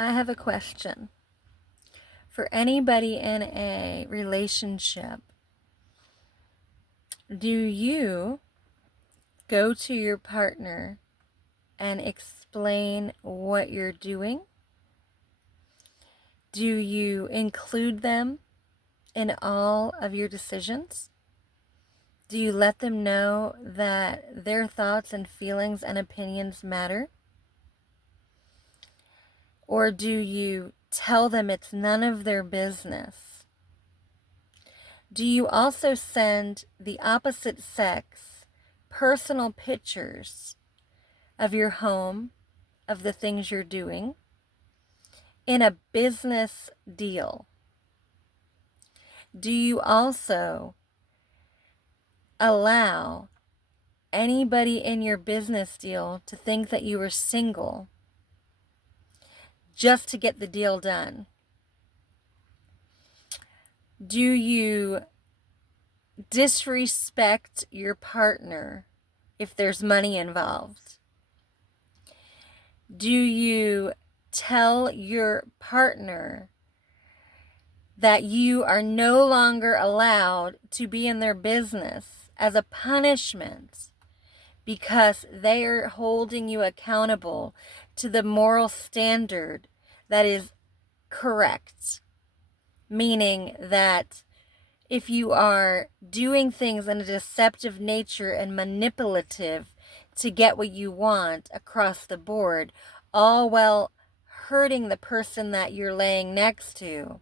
I have a question. For anybody in a relationship, do you go to your partner and explain what you're doing? Do you include them in all of your decisions? Do you let them know that their thoughts and feelings and opinions matter? Or do you tell them it's none of their business? Do you also send the opposite sex personal pictures of your home, of the things you're doing, in a business deal? Do you also allow anybody in your business deal to think that you are single just to get the deal done? Do you disrespect your partner if there's money involved? Do you tell your partner that you are no longer allowed to be in their business as a punishment because they are holding you accountable to the moral standard that is correct? Meaning that if you are doing things in a deceptive nature and manipulative to get what you want across the board, all while hurting the person that you're laying next to,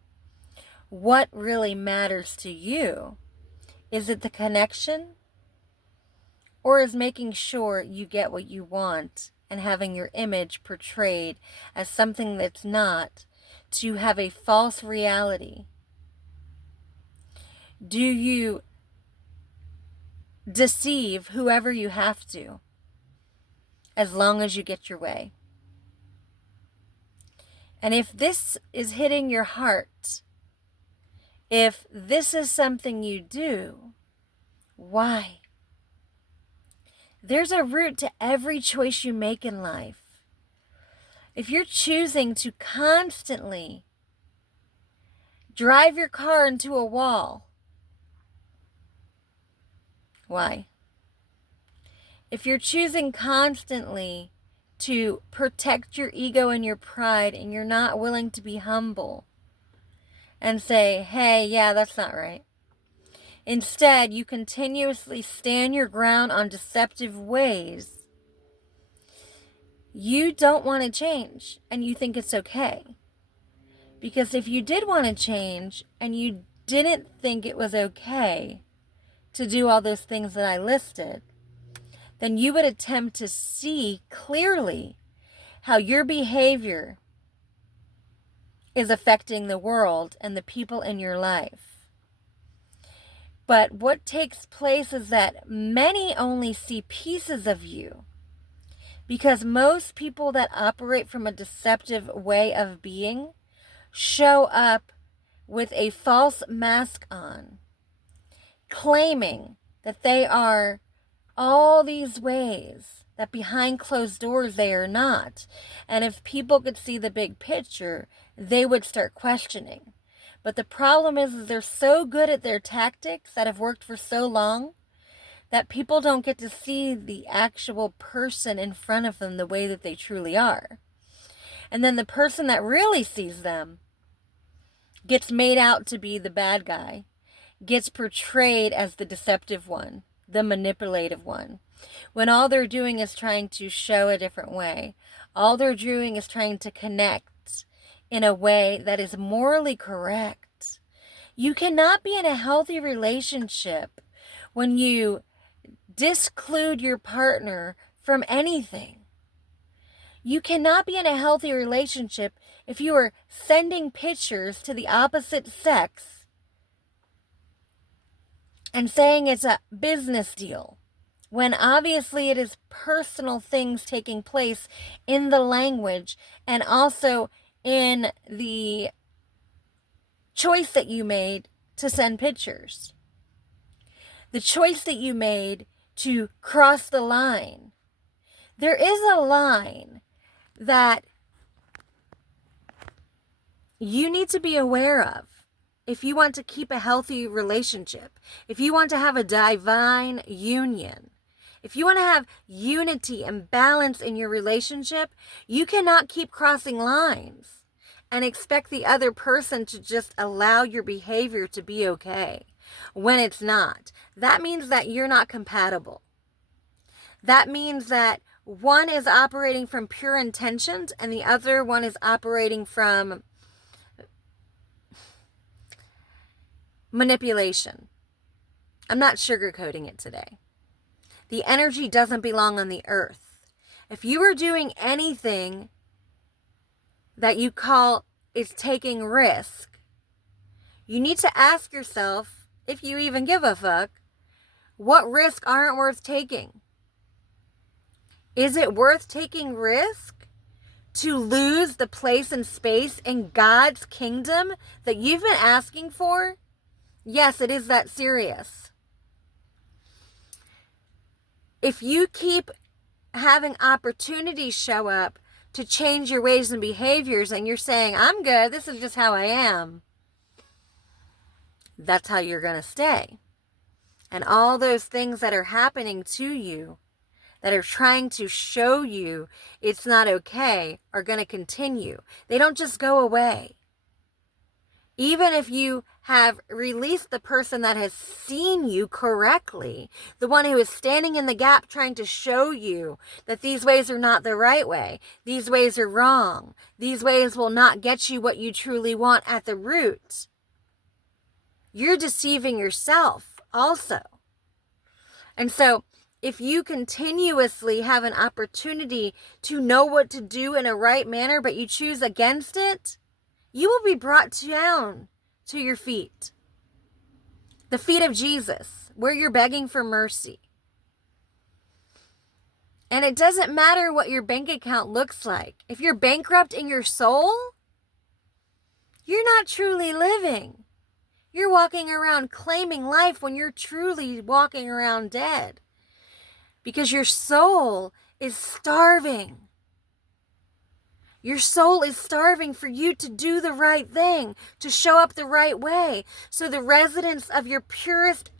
what really matters to you? Is it the connection? Or is making sure you get what you want and having your image portrayed as something that's not, to have a false reality? Do you deceive whoever you have to, as long as you get your way? And if this is hitting your heart, if this is something you do, why? There's a root to every choice you make in life. If you're choosing to constantly drive your car into a wall, why? If you're choosing constantly to protect your ego and your pride and you're not willing to be humble and say, hey, yeah, that's not right. Instead, you continuously stand your ground on deceptive ways. You don't want to change and you think it's okay. Because if you did want to change and you didn't think it was okay to do all those things that I listed, then you would attempt to see clearly how your behavior is affecting the world and the people in your life. But what takes place is that many only see pieces of you, because most people that operate from a deceptive way of being show up with a false mask on, claiming that they are all these ways that behind closed doors they are not. And if people could see the big picture, they would start questioning. But the problem is they're so good at their tactics that have worked for so long that people don't get to see the actual person in front of them the way that they truly are. And then the person that really sees them gets made out to be the bad guy, gets portrayed as the deceptive one, the manipulative one, when all they're doing is trying to show a different way. All they're doing is trying to connect in a way that is morally correct. You cannot be in a healthy relationship when you disclude your partner from anything. You cannot be in a healthy relationship if you are sending pictures to the opposite sex and saying it's a business deal, when obviously it is personal things taking place in the language and also in the choice that you made to send pictures. The choice that you made to cross the line. There is a line that you need to be aware of. If you want to keep a healthy relationship, if you want to have a divine union, if you want to have unity and balance in your relationship, you cannot keep crossing lines and expect the other person to just allow your behavior to be okay when it's not. That means that you're not compatible. That means that one is operating from pure intentions and the other one is operating from manipulation. I'm not sugarcoating it today. The energy doesn't belong on the earth. If you are doing anything that you call is taking risk, you need to ask yourself, if you even give a fuck, what risks aren't worth taking? Is it worth taking risk to lose the place and space in God's kingdom that you've been asking for? Yes, it is that serious. If you keep having opportunities show up to change your ways and behaviors and you're saying, I'm good, this is just how I am, that's how you're going to stay. And all those things that are happening to you, that are trying to show you it's not okay, are going to continue. They don't just go away. Even if you have released the person that has seen you correctly, the one who is standing in the gap trying to show you that these ways are not the right way, these ways are wrong, these ways will not get you what you truly want at the root, you're deceiving yourself also. And so, if you continuously have an opportunity to know what to do in a right manner, but you choose against it, you will be brought down to your feet. The feet of Jesus, where you're begging for mercy. And it doesn't matter what your bank account looks like. If you're bankrupt in your soul, you're not truly living. You're walking around claiming life when you're truly walking around dead. Because your soul is starving. Your soul is starving for you to do the right thing, to show up the right way, so the resonance of your purest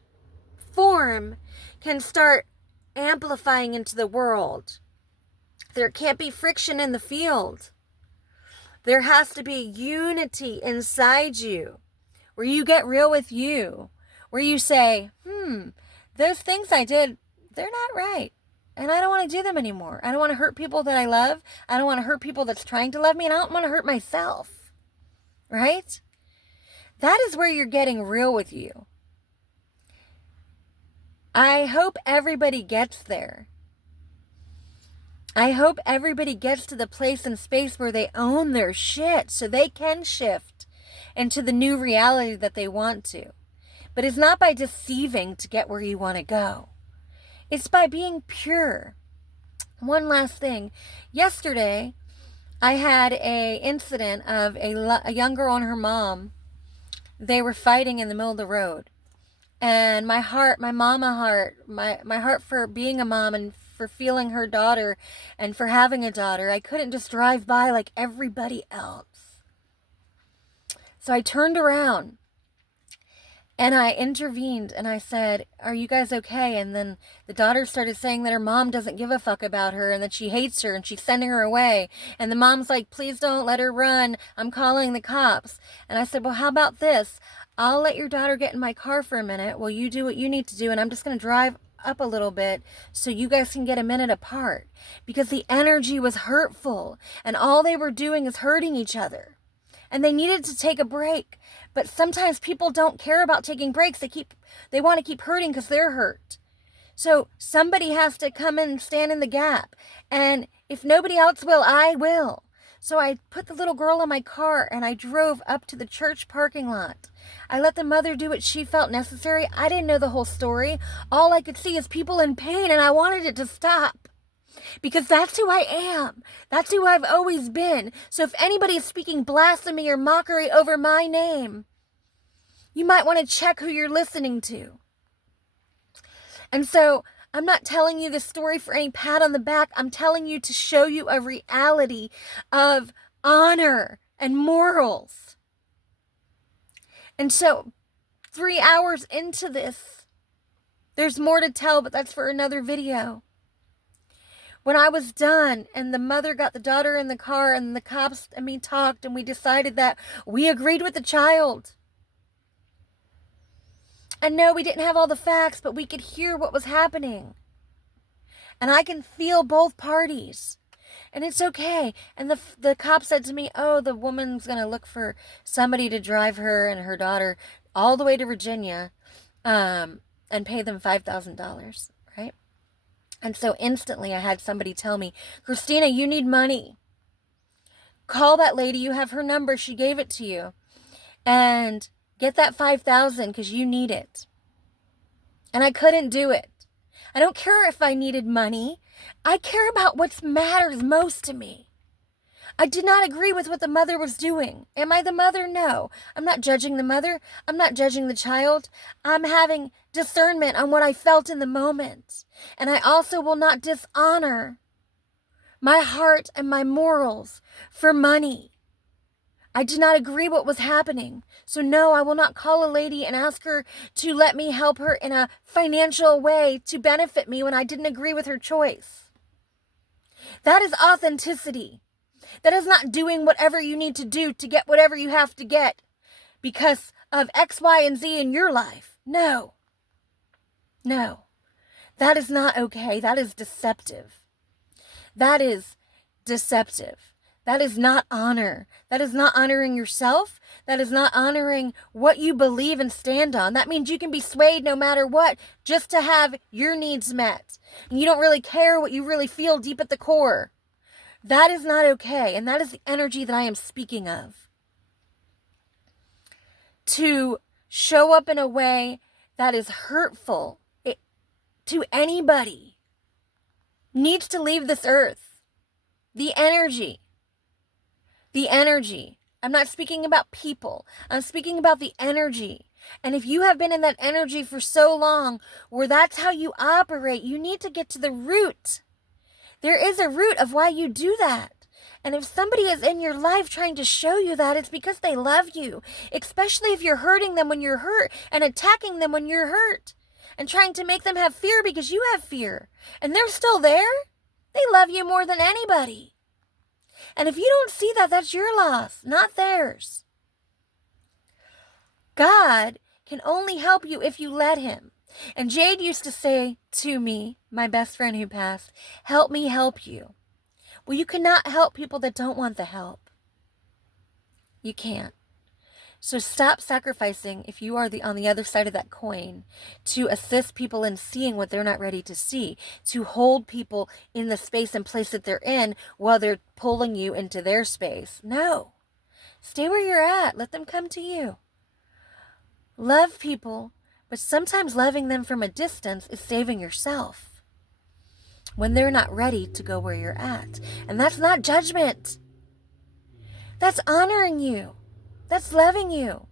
form can start amplifying into the world. There can't be friction in the field. There has to be unity inside you, where you get real with you, where you say, those things I did, they're not right. And I don't want to do them anymore. I don't want to hurt people that I love. I don't want to hurt people that's trying to love me. And I don't want to hurt myself. Right? That is where you're getting real with you. I hope everybody gets there. I hope everybody gets to the place and space where they own their shit so they can shift into the new reality that they want to. But it's not by deceiving to get where you want to go. It's by being pure. One last thing. Yesterday, I had a incident of a young girl and her mom. They were fighting in the middle of the road. And my heart, my mama heart, my heart for being a mom and for feeling her daughter and for having a daughter, I couldn't just drive by like everybody else. So I turned around. And I intervened and I said, are you guys okay? And then the daughter started saying that her mom doesn't give a fuck about her and that she hates her and she's sending her away. And the mom's like, please don't let her run. I'm calling the cops. And I said, well, how about this? I'll let your daughter get in my car for a minute while you do what you need to do. And I'm just going to drive up a little bit so you guys can get a minute apart. Because the energy was hurtful and all they were doing is hurting each other. And they needed to take a break. But sometimes people don't care about taking breaks. They want to keep hurting because they're hurt. So somebody has to come in and stand in the gap. And if nobody else will, I will. So I put the little girl in my car and I drove up to the church parking lot. I let the mother do what she felt necessary. I didn't know the whole story. All I could see is people in pain and I wanted it to stop. Because that's who I am. That's who I've always been. So if anybody is speaking blasphemy or mockery over my name, you might want to check who you're listening to. And so I'm not telling you this story for any pat on the back. I'm telling you to show you a reality of honor and morals. And so 3 hours into this, there's more to tell, but that's for another video. When I was done and the mother got the daughter in the car and the cops and me talked and we decided that we agreed with the child. And no, we didn't have all the facts, but we could hear what was happening. And I can feel both parties. And it's okay. And the cop said to me, oh, the woman's going to look for somebody to drive her and her daughter all the way to Virginia and pay them $5,000, right? And so instantly I had somebody tell me, Christina, you need money. Call that lady. You have her number. She gave it to you. And get that $5,000 because you need it. And I couldn't do it. I don't care if I needed money. I care about what matters most to me. I did not agree with what the mother was doing. Am I the mother? No. I'm not judging the mother. I'm not judging the child. I'm having discernment on what I felt in the moment. And I also will not dishonor my heart and my morals for money. I did not agree what was happening. So no, I will not call a lady and ask her to let me help her in a financial way to benefit me when I didn't agree with her choice. That is authenticity. That is not doing whatever you need to do to get whatever you have to get because of X, Y, and Z in your life. No. No. That is not okay. That is deceptive. That is deceptive. That is not honor. That is not honoring yourself. That is not honoring what you believe and stand on. That means you can be swayed no matter what just to have your needs met. And you don't really care what you really feel deep at the core. That is not okay. And that is the energy that I am speaking of. To show up in a way that is hurtful to anybody needs to leave this earth. The energy. I'm not speaking about people. I'm speaking about the energy. And if you have been in that energy for so long where that's how you operate, you need to get to the root. There is a root of why you do that. And if somebody is in your life trying to show you that, it's because they love you. Especially if you're hurting them when you're hurt and attacking them when you're hurt. And trying to make them have fear because you have fear. And they're still there. They love you more than anybody. And if you don't see that, that's your loss, not theirs. God can only help you if you let him. And Jade used to say to me, my best friend who passed, help me help you. Well, you cannot help people that don't want the help. You can't. So stop sacrificing, if you are on the other side of that coin, to assist people in seeing what they're not ready to see, to hold people in the space and place that they're in while they're pulling you into their space. No. Stay where you're at. Let them come to you. Love people, but sometimes loving them from a distance is saving yourself when they're not ready to go where you're at. And that's not judgment. That's honoring you. That's loving you.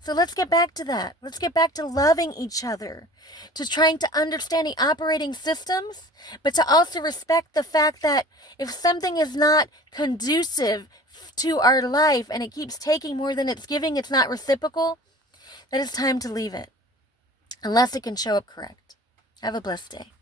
So let's get back to that. Let's get back to loving each other, to trying to understand the operating systems, but to also respect the fact that if something is not conducive to our life and it keeps taking more than it's giving, it's not reciprocal, that it's time to leave it, unless it can show up correct. Have a blessed day.